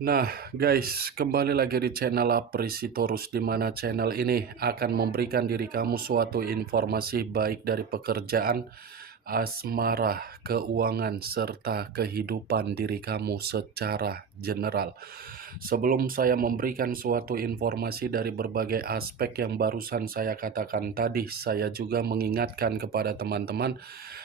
Nah, guys, kembali lagi di channel Aprisitorus, di mana channel ini akan memberikan diri kamu suatu informasi baik dari pekerjaan, asmara, keuangan, serta kehidupan diri kamu secara general. Sebelum saya memberikan suatu informasi dari berbagai aspek yang barusan saya katakan tadi, saya juga mengingatkan kepada teman-teman,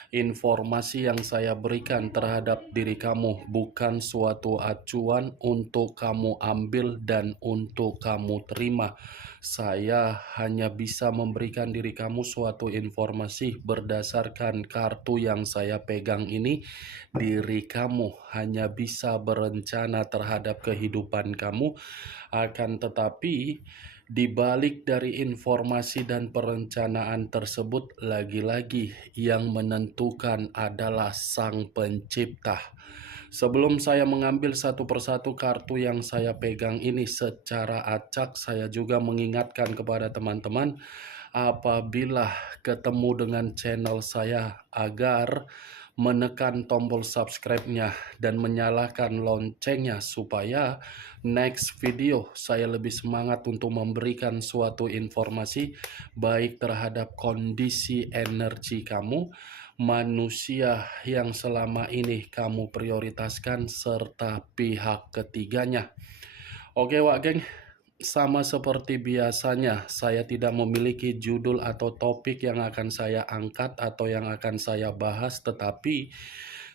informasi yang saya berikan terhadap diri kamu bukan suatu acuan untuk kamu ambil dan untuk kamu terima. Saya hanya bisa memberikan diri kamu suatu informasi berdasarkan kartu yang saya pegang ini. Diri kamu hanya bisa berencana terhadap kehidupan kamu, akan tetapi di balik dari informasi dan perencanaan tersebut, lagi-lagi yang menentukan adalah Sang Pencipta. Sebelum saya mengambil satu persatu kartu yang saya pegang ini secara acak, saya juga mengingatkan kepada teman-teman, apabila ketemu dengan channel saya, agar menekan tombol subscribe-nya dan menyalakan loncengnya supaya next video saya lebih semangat untuk memberikan suatu informasi baik terhadap kondisi energi kamu, manusia yang selama ini kamu prioritaskan, serta pihak ketiganya. Oke Wak Geng, sama seperti biasanya, saya tidak memiliki judul atau topik yang akan saya angkat atau yang akan saya bahas, tetapi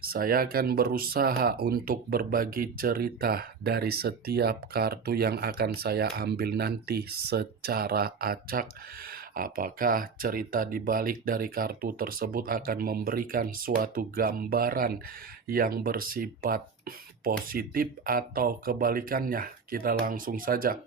saya akan berusaha untuk berbagi cerita dari setiap kartu yang akan saya ambil nanti secara acak. Apakah cerita di balik dari kartu tersebut akan memberikan suatu gambaran yang bersifat positif atau kebalikannya? Kita langsung saja.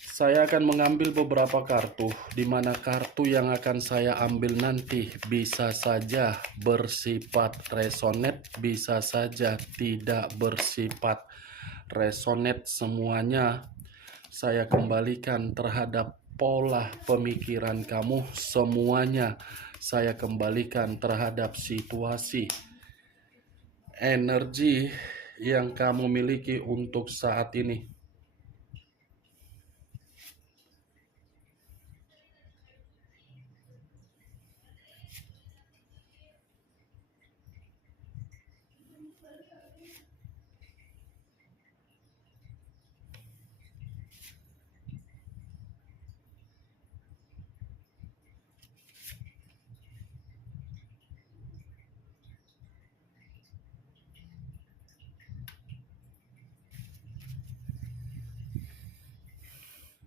Saya akan mengambil beberapa kartu, di mana kartu yang akan saya ambil nanti bisa saja bersifat resonate, bisa saja tidak bersifat resonate. Semuanya saya kembalikan terhadap pola pemikiran kamu, semuanya saya kembalikan terhadap situasi energi yang kamu miliki untuk saat ini.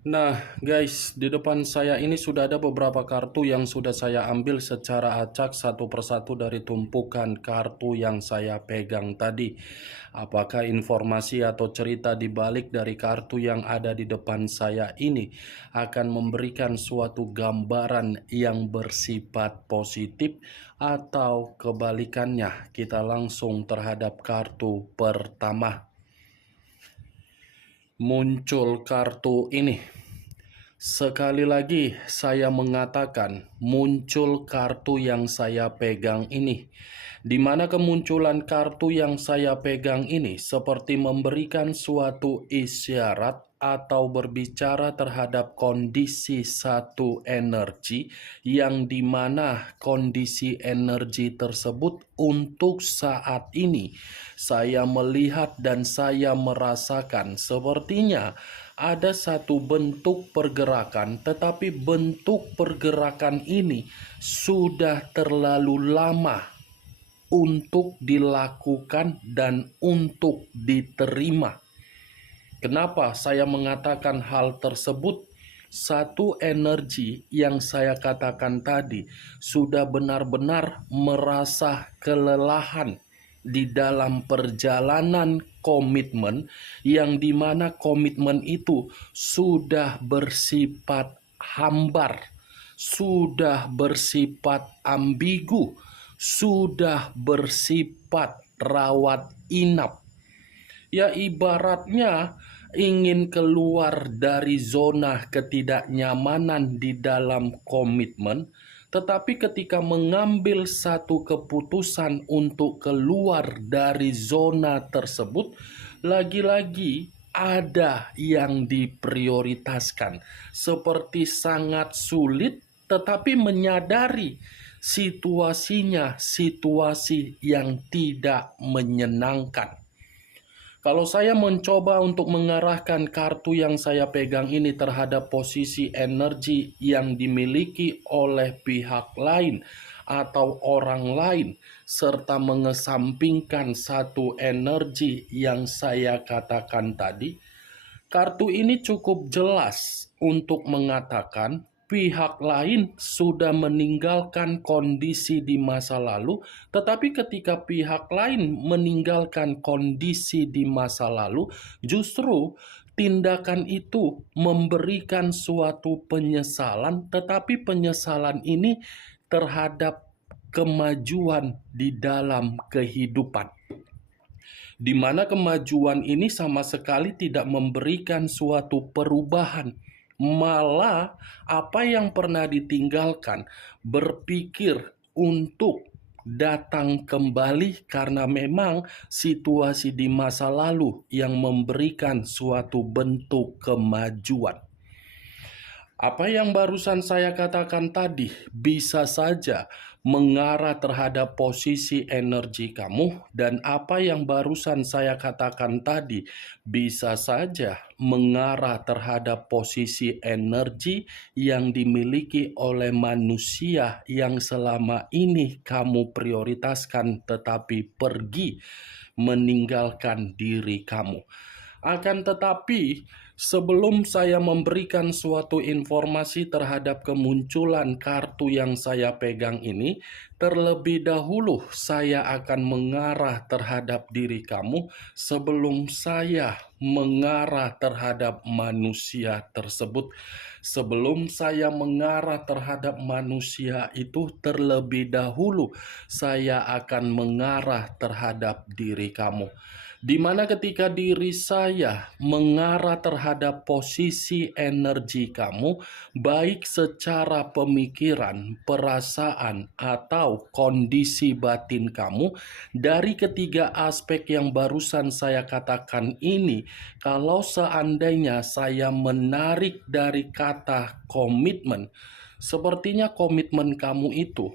Nah guys, di depan saya ini sudah ada beberapa kartu yang sudah saya ambil secara acak satu persatu dari tumpukan kartu yang saya pegang tadi. Apakah informasi atau cerita di balik dari kartu yang ada di depan saya ini akan memberikan suatu gambaran yang bersifat positif atau kebalikannya? Kita langsung terhadap kartu pertama. Muncul kartu ini. Sekali lagi saya mengatakan, muncul kartu yang saya pegang ini. Di mana kemunculan kartu yang saya pegang ini seperti memberikan suatu isyarat atau berbicara terhadap kondisi satu energi, yang dimana kondisi energi tersebut untuk saat ini saya melihat dan saya merasakan sepertinya ada satu bentuk pergerakan, tetapi bentuk pergerakan ini sudah terlalu lama untuk dilakukan dan untuk diterima. Kenapa saya mengatakan hal tersebut? Satu energi yang saya katakan tadi sudah benar-benar merasa kelelahan di dalam perjalanan komitmen, yang dimana komitmen itu sudah bersifat hambar, sudah bersifat ambigu, sudah bersifat rawat inap. Ya ibaratnya ingin keluar dari zona ketidaknyamanan di dalam komitmen, tetapi ketika mengambil satu keputusan untuk keluar dari zona tersebut, lagi-lagi ada yang diprioritaskan, seperti sangat sulit tetapi menyadari situasinya situasi yang tidak menyenangkan. Kalau saya mencoba untuk mengarahkan kartu yang saya pegang ini terhadap posisi energi yang dimiliki oleh pihak lain atau orang lain, serta mengesampingkan satu energi yang saya katakan tadi, kartu ini cukup jelas untuk mengatakan pihak lain sudah meninggalkan kondisi di masa lalu, tetapi ketika pihak lain meninggalkan kondisi di masa lalu, justru tindakan itu memberikan suatu penyesalan, tetapi penyesalan ini terhadap kemajuan di dalam kehidupan, di mana kemajuan ini sama sekali tidak memberikan suatu perubahan. Malah apa yang pernah ditinggalkan berpikir untuk datang kembali karena memang situasi di masa lalu yang memberikan suatu bentuk kemajuan. Apa yang barusan saya katakan tadi bisa saja mengarah terhadap posisi energi kamu, dan apa yang barusan saya katakan tadi bisa saja mengarah terhadap posisi energi yang dimiliki oleh manusia yang selama ini kamu prioritaskan tetapi pergi meninggalkan diri kamu. Akan tetapi, sebelum saya memberikan suatu informasi terhadap kemunculan kartu yang saya pegang ini, terlebih dahulu saya akan mengarah terhadap diri kamu sebelum saya mengarah terhadap manusia tersebut. Sebelum saya mengarah terhadap manusia itu, terlebih dahulu saya akan mengarah terhadap diri kamu. Di mana ketika diri saya mengarah terhadap posisi energi kamu, baik secara pemikiran, perasaan, atau kondisi batin kamu, dari ketiga aspek yang barusan saya katakan ini, kalau seandainya saya menarik dari kata komitmen, sepertinya komitmen kamu itu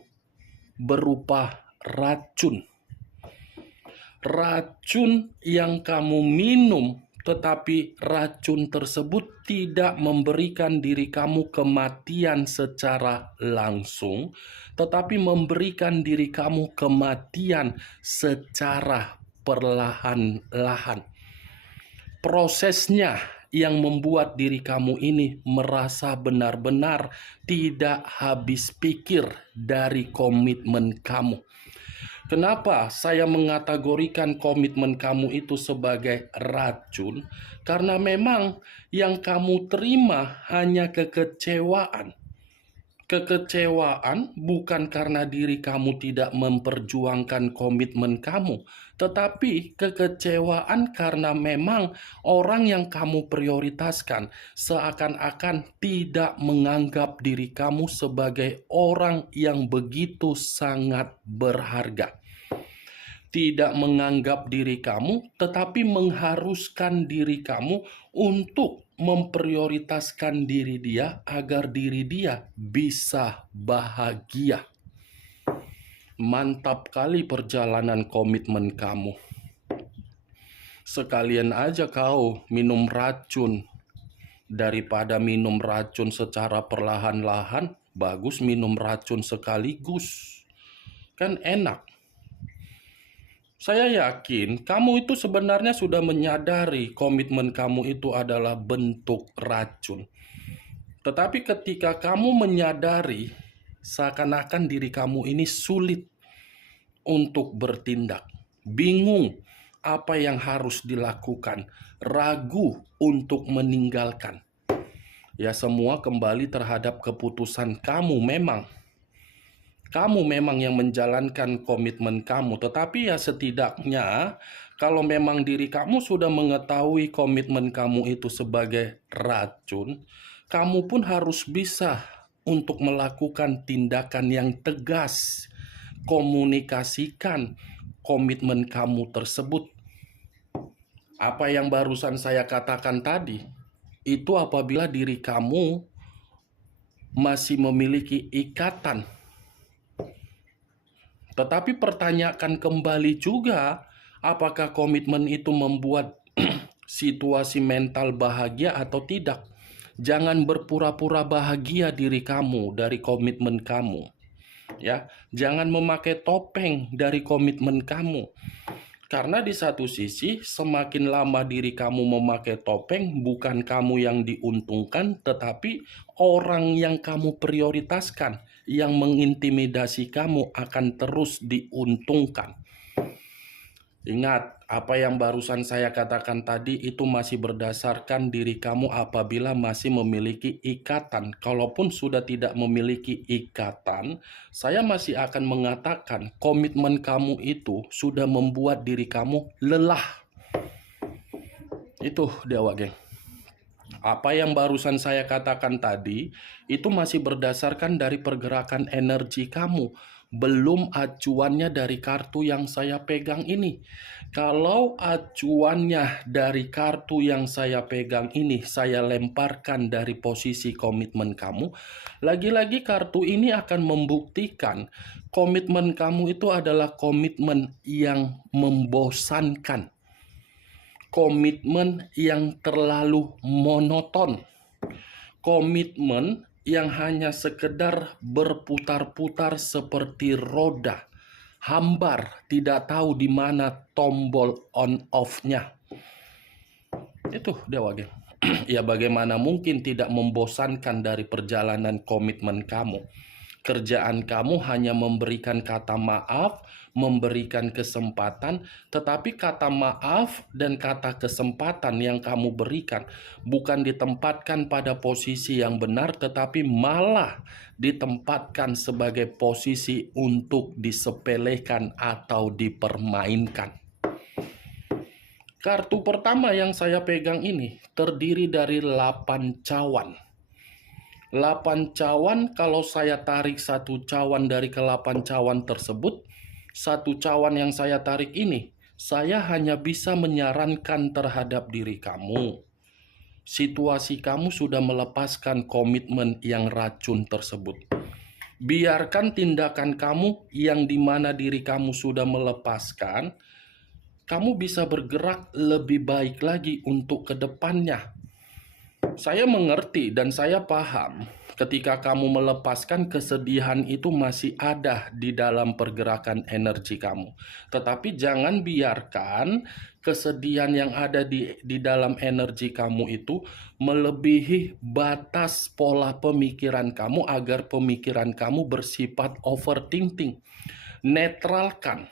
berupa racun. Racun yang kamu minum, tetapi racun tersebut tidak memberikan diri kamu kematian secara langsung, tetapi memberikan diri kamu kematian secara perlahan-lahan. Prosesnya yang membuat diri kamu ini merasa benar-benar tidak habis pikir dari komitmen kamu. Kenapa saya mengategorikan komitmen kamu itu sebagai racun? Karena memang yang kamu terima hanya kekecewaan. Kekecewaan bukan karena diri kamu tidak memperjuangkan komitmen kamu, tetapi kekecewaan karena memang orang yang kamu prioritaskan seakan-akan tidak menganggap diri kamu sebagai orang yang begitu sangat berharga. Tidak menganggap diri kamu, tetapi mengharuskan diri kamu untuk memprioritaskan diri dia agar diri dia bisa bahagia. Mantap kali perjalanan komitmen kamu. Sekalian aja kau minum racun. Daripada minum racun secara perlahan-lahan, bagus minum racun sekaligus. Kan enak. Saya yakin kamu itu sebenarnya sudah menyadari komitmen kamu itu adalah bentuk racun. Tetapi ketika kamu menyadari, seakan-akan diri kamu ini sulit untuk bertindak. Bingung apa yang harus dilakukan. Ragu untuk meninggalkan. Ya, semua kembali terhadap keputusan kamu memang. Kamu memang yang menjalankan komitmen kamu, tetapi ya setidaknya kalau memang diri kamu sudah mengetahui komitmen kamu itu sebagai racun, kamu pun harus bisa untuk melakukan tindakan yang tegas, komunikasikan komitmen kamu tersebut. Apa yang barusan saya katakan tadi, itu apabila diri kamu masih memiliki ikatan. Tetapi pertanyakan kembali juga, apakah komitmen itu membuat situasi mental bahagia atau tidak? Jangan berpura-pura bahagia diri kamu dari komitmen kamu. Ya, jangan memakai topeng dari komitmen kamu. Karena di satu sisi, semakin lama diri kamu memakai topeng, bukan kamu yang diuntungkan, tetapi orang yang kamu prioritaskan, yang mengintimidasi kamu akan terus diuntungkan. Ingat, apa yang barusan saya katakan tadi itu masih berdasarkan diri kamu apabila masih memiliki ikatan. Kalaupun sudah tidak memiliki ikatan, saya masih akan mengatakan komitmen kamu itu sudah membuat diri kamu lelah. Itu dia, geng. Apa yang barusan saya katakan tadi itu masih berdasarkan dari pergerakan energi kamu, belum acuannya dari kartu yang saya pegang ini. Kalau acuannya dari kartu yang saya pegang ini saya lemparkan dari posisi komitmen kamu, lagi-lagi kartu ini akan membuktikan komitmen kamu itu adalah komitmen yang membosankan. Komitmen yang terlalu monoton, komitmen yang hanya sekedar berputar-putar seperti roda, hambar, tidak tahu di mana tombol on off-nya. Itu Dewa Geng. Ya bagaimana mungkin tidak membosankan dari perjalanan komitmen kamu. Kerjaan kamu hanya memberikan kata maaf, memberikan kesempatan, tetapi kata maaf dan kata kesempatan yang kamu berikan bukan ditempatkan pada posisi yang benar, tetapi malah ditempatkan sebagai posisi untuk disepelekan atau dipermainkan. Kartu pertama yang saya pegang ini terdiri dari 8 cawan. 8 cawan, kalau saya tarik satu cawan dari ke-8 cawan tersebut, satu cawan yang saya tarik ini, saya hanya bisa menyarankan terhadap diri kamu. Situasi kamu sudah melepaskan komitmen yang racun tersebut. Biarkan tindakan kamu yang dimana diri kamu sudah melepaskan, kamu bisa bergerak lebih baik lagi untuk kedepannya. Saya mengerti dan saya paham ketika kamu melepaskan, kesedihan itu masih ada di dalam pergerakan energi kamu. Tetapi jangan biarkan kesedihan yang ada di dalam energi kamu itu melebihi batas pola pemikiran kamu agar pemikiran kamu bersifat overthinking. Netralkan.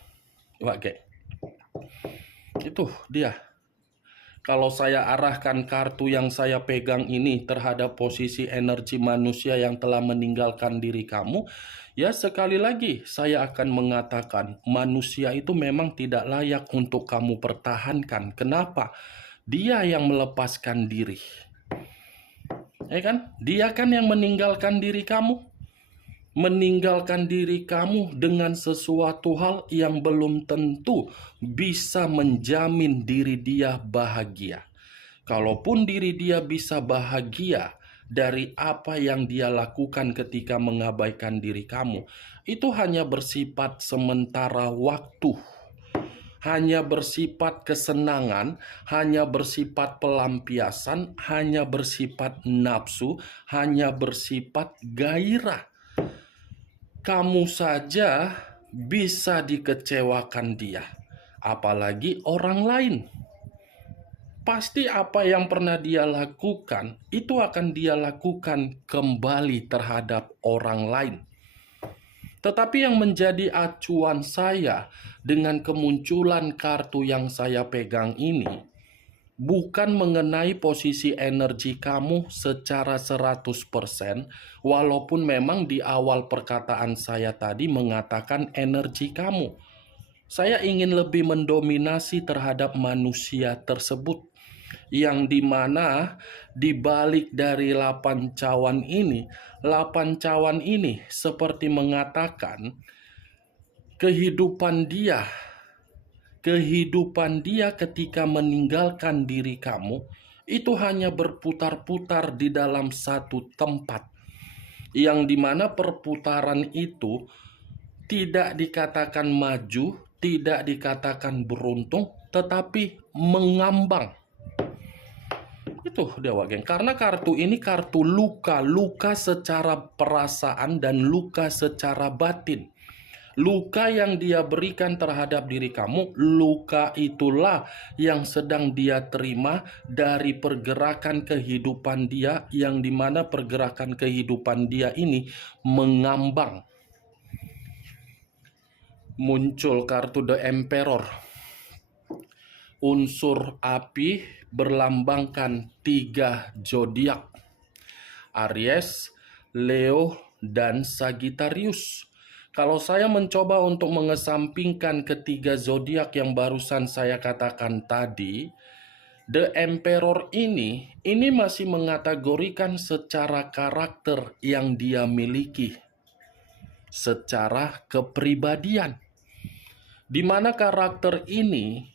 Oke. Itu dia. Kalau saya arahkan kartu yang saya pegang ini terhadap posisi energi manusia yang telah meninggalkan diri kamu, ya sekali lagi saya akan mengatakan manusia itu memang tidak layak untuk kamu pertahankan. Kenapa? Dia yang melepaskan diri. Ya kan? Dia kan yang meninggalkan diri kamu. Meninggalkan diri kamu dengan sesuatu hal yang belum tentu bisa menjamin diri dia bahagia. Kalaupun diri dia bisa bahagia dari apa yang dia lakukan ketika mengabaikan diri kamu, itu hanya bersifat sementara waktu, hanya bersifat kesenangan, hanya bersifat pelampiasan, hanya bersifat nafsu, hanya bersifat gairah. Kamu saja bisa dikecewakan dia, apalagi orang lain. Pasti apa yang pernah dia lakukan, itu akan dia lakukan kembali terhadap orang lain. Tetapi yang menjadi acuan saya dengan kemunculan kartu yang saya pegang ini, bukan mengenai posisi energi kamu secara 100%, walaupun memang di awal perkataan saya tadi mengatakan energi kamu. Saya ingin lebih mendominasi terhadap manusia tersebut, yang dimana di balik dari 8 cawan ini, 8 cawan ini seperti mengatakan kehidupan dia, kehidupan dia ketika meninggalkan diri kamu itu hanya berputar-putar di dalam satu tempat, yang dimana perputaran itu tidak dikatakan maju, tidak dikatakan beruntung, tetapi mengambang. Itu Dewa Geng, karena kartu ini kartu luka, luka secara perasaan dan luka secara batin. Luka yang dia berikan terhadap diri kamu, luka itulah yang sedang dia terima dari pergerakan kehidupan dia, yang dimana pergerakan kehidupan dia ini mengambang. Muncul kartu The Emperor. Unsur api berlambangkan 3 zodiak: Aries, Leo, dan Sagittarius. Kalau saya mencoba untuk mengesampingkan ketiga zodiak yang barusan saya katakan tadi, The Emperor ini masih mengategorikan secara karakter yang dia miliki, secara kepribadian. Di mana karakter ini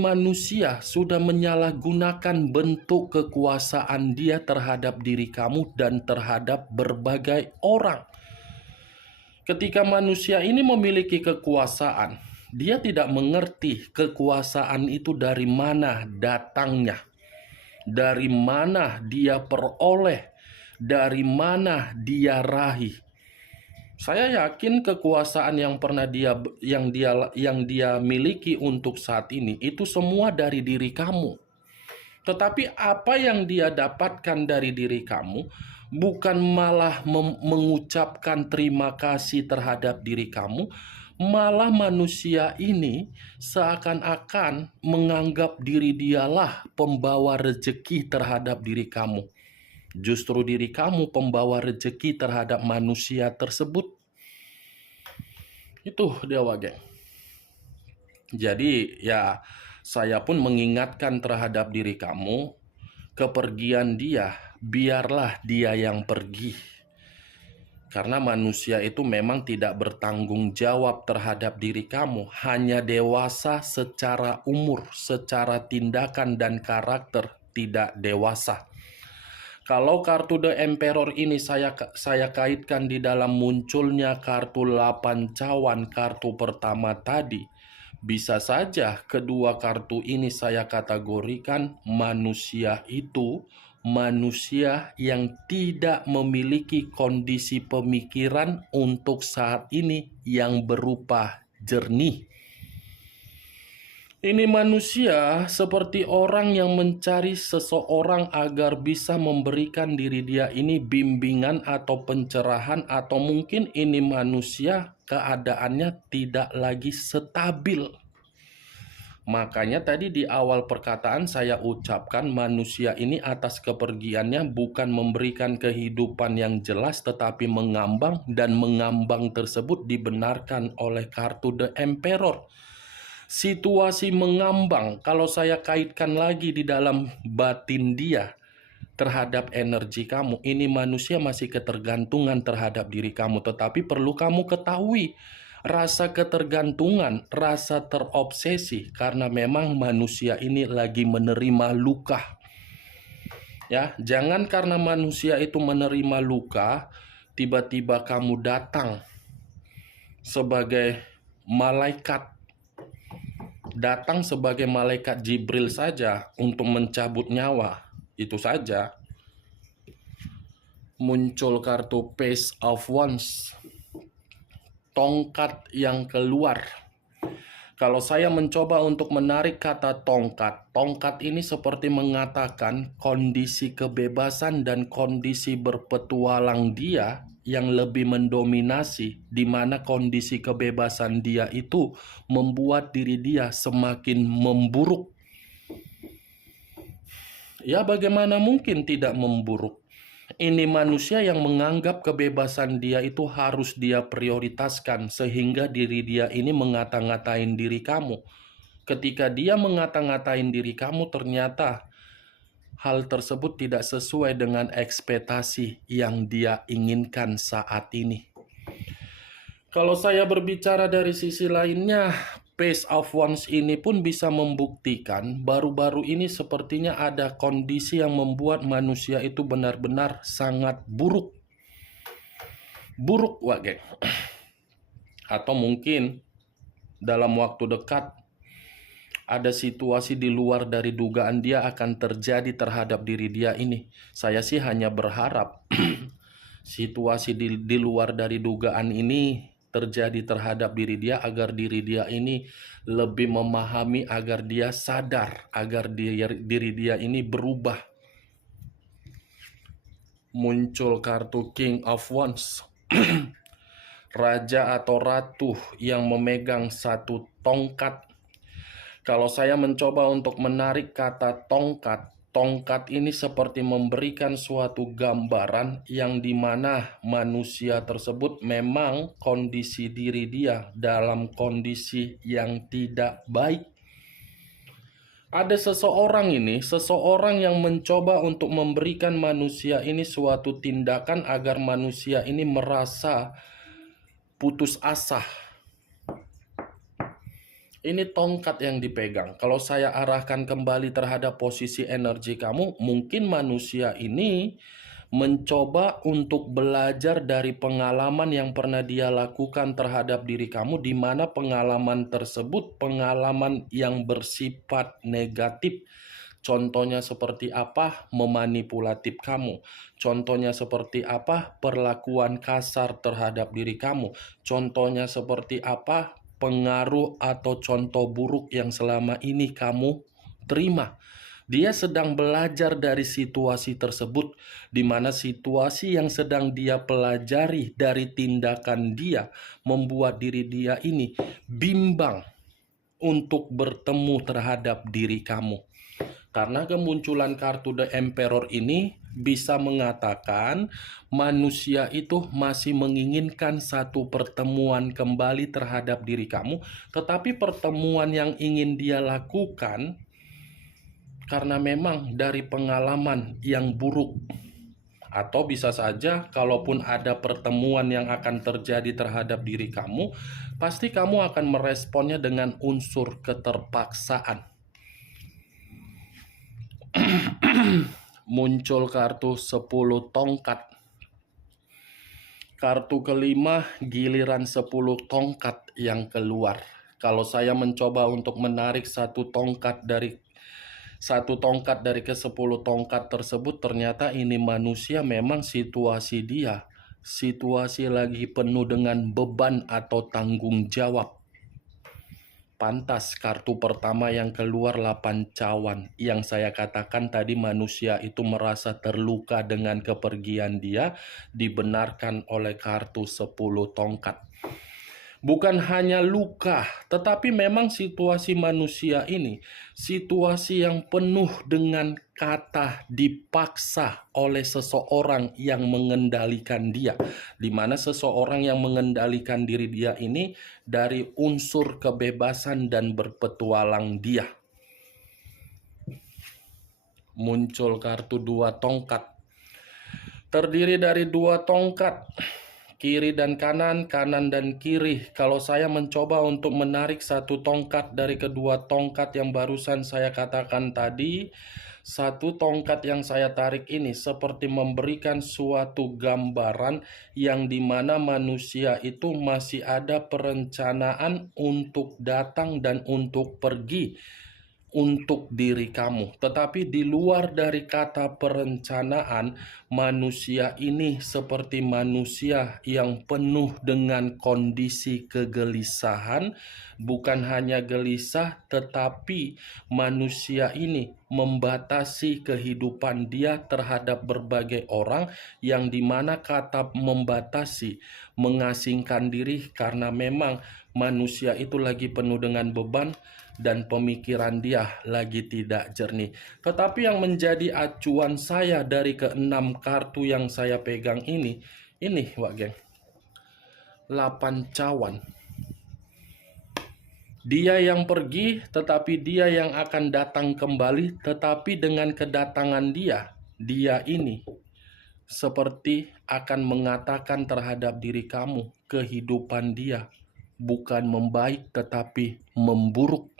manusia sudah menyalahgunakan bentuk kekuasaan dia terhadap diri kamu dan terhadap berbagai orang. Ketika manusia ini memiliki kekuasaan, dia tidak mengerti kekuasaan itu dari mana datangnya, dari mana dia peroleh, dari mana dia raih. Saya yakin kekuasaan yang pernah dia miliki untuk saat ini itu semua dari diri kamu. Tetapi apa yang dia dapatkan dari diri kamu bukan malah mengucapkan terima kasih terhadap diri kamu, malah manusia ini seakan-akan menganggap diri dialah pembawa rezeki terhadap diri kamu. Justru diri kamu pembawa rezeki terhadap manusia tersebut. Itu Dewa Geng. Jadi ya, saya pun mengingatkan terhadap diri kamu, kepergian dia, biarlah dia yang pergi. Karena manusia itu memang tidak bertanggung jawab terhadap diri kamu, hanya dewasa secara umur, secara tindakan dan karakter tidak dewasa. Kalau kartu The Emperor ini saya kaitkan di dalam munculnya kartu 8 cawan, kartu pertama tadi, bisa saja kedua kartu ini saya kategorikan manusia itu manusia yang tidak memiliki kondisi pemikiran untuk saat ini yang berupa jernih. Ini manusia seperti orang yang mencari seseorang agar bisa memberikan diri dia ini bimbingan atau pencerahan, atau mungkin ini manusia keadaannya tidak lagi stabil. Makanya tadi di awal perkataan saya ucapkan manusia ini atas kepergiannya bukan memberikan kehidupan yang jelas tetapi mengambang, dan mengambang tersebut dibenarkan oleh kartu The Emperor. Situasi mengambang, kalau saya kaitkan lagi di dalam batin dia terhadap energi kamu, ini manusia masih ketergantungan terhadap diri kamu. Tetapi perlu kamu ketahui, rasa ketergantungan, rasa terobsesi, karena memang manusia ini lagi menerima luka. Ya, jangan karena manusia itu menerima luka, tiba-tiba kamu datang sebagai malaikat, datang sebagai malaikat Jibril saja untuk mencabut nyawa. Itu saja. Muncul kartu Page of Wands, tongkat yang keluar. Kalau saya mencoba untuk menarik kata tongkat, tongkat ini seperti mengatakan kondisi kebebasan dan kondisi berpetualang dia yang lebih mendominasi, di mana kondisi kebebasan dia itu membuat diri dia semakin memburuk. Ya, bagaimana mungkin tidak memburuk? Ini manusia yang menganggap kebebasan dia itu harus dia prioritaskan, sehingga diri dia ini ngata-ngatain diri kamu. Ketika dia ngata-ngatain diri kamu, ternyata hal tersebut tidak sesuai dengan ekspektasi yang dia inginkan saat ini. Kalau saya berbicara dari sisi lainnya, Page of Wands ini pun bisa membuktikan baru-baru ini sepertinya ada kondisi yang membuat manusia itu benar-benar sangat buruk. Buruk, Wak geng. Atau mungkin dalam waktu dekat ada situasi di luar dari dugaan dia akan terjadi terhadap diri dia ini. Saya sih hanya berharap situasi di luar dari dugaan ini terjadi terhadap diri dia agar diri dia ini lebih memahami, agar dia sadar, agar diri dia ini berubah. Muncul kartu King of Wands. Raja atau ratu yang memegang satu tongkat. Kalau saya mencoba untuk menarik kata tongkat, tongkat ini seperti memberikan suatu gambaran yang dimana manusia tersebut memang kondisi diri dia dalam kondisi yang tidak baik. Ada seseorang yang mencoba untuk memberikan manusia ini suatu tindakan agar manusia ini merasa putus asa. Ini tongkat yang dipegang. Kalau saya arahkan kembali terhadap posisi energi kamu, mungkin manusia ini mencoba untuk belajar dari pengalaman yang pernah dia lakukan terhadap diri kamu, di mana pengalaman tersebut pengalaman yang bersifat negatif. Contohnya seperti apa? Memanipulatif kamu. Contohnya seperti apa? Perlakuan kasar terhadap diri kamu. Contohnya seperti apa? Pengaruh atau contoh buruk yang selama ini kamu terima. Dia sedang belajar dari situasi tersebut, di mana situasi yang sedang dia pelajari dari tindakan dia membuat diri dia ini bimbang untuk bertemu terhadap diri kamu. Karena kemunculan kartu The Emperor ini bisa mengatakan manusia itu masih menginginkan satu pertemuan kembali terhadap diri kamu, tetapi pertemuan yang ingin dia lakukan karena memang dari pengalaman yang buruk. Atau bisa saja kalaupun ada pertemuan yang akan terjadi terhadap diri kamu, pasti kamu akan meresponnya dengan unsur keterpaksaan. Muncul kartu 10 tongkat. Kartu kelima, giliran 10 tongkat yang keluar. Kalau saya mencoba untuk menarik satu tongkat dari ke-10 tongkat tersebut, ternyata ini manusia memang situasi dia. Situasi lagi penuh dengan beban atau tanggung jawab. Pantas kartu pertama yang keluar 8 cawan. Yang saya katakan tadi manusia itu merasa terluka dengan kepergian dia, dibenarkan oleh kartu 10 tongkat. Bukan hanya luka, tetapi memang situasi manusia ini, situasi yang penuh dengan kata dipaksa oleh seseorang yang mengendalikan dia. Di mana seseorang yang mengendalikan diri dia ini dari unsur kebebasan dan berpetualang dia. Muncul kartu 2 tongkat. Terdiri dari 2 tongkat. Kiri dan kanan, kanan dan kiri. Kalau saya mencoba untuk menarik satu tongkat dari kedua tongkat yang barusan saya katakan tadi, satu tongkat yang saya tarik ini seperti memberikan suatu gambaran yang dimana manusia itu masih ada perencanaan untuk datang dan untuk pergi untuk diri kamu. Tetapi di luar dari kata perencanaan, manusia ini seperti manusia yang penuh dengan kondisi kegelisahan. Bukan hanya gelisah, tetapi manusia ini membatasi kehidupan dia terhadap berbagai orang, yang dimana kata membatasi mengasingkan diri karena memang manusia itu lagi penuh dengan beban dan pemikiran dia lagi tidak jernih. Tetapi yang menjadi acuan saya dari ke-6 kartu yang saya pegang ini Wak geng, 8 cawan. Dia yang pergi, tetapi dia yang akan datang kembali. Tetapi dengan kedatangan dia ini seperti akan mengatakan terhadap diri kamu, kehidupan dia bukan membaik tetapi memburuk.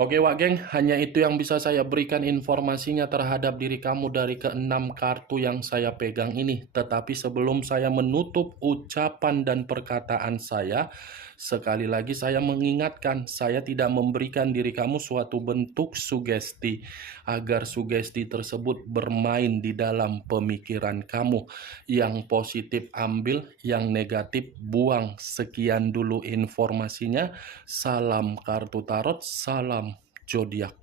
Oke Wak Geng, hanya itu yang bisa saya berikan informasinya terhadap diri kamu dari keenam kartu yang saya pegang ini. Tetapi sebelum saya menutup ucapan dan perkataan saya, sekali lagi saya mengingatkan, saya tidak memberikan diri kamu suatu bentuk sugesti, agar sugesti tersebut bermain di dalam pemikiran kamu. Yang positif ambil, yang negatif buang. Sekian dulu informasinya. Salam kartu tarot, salam zodiak.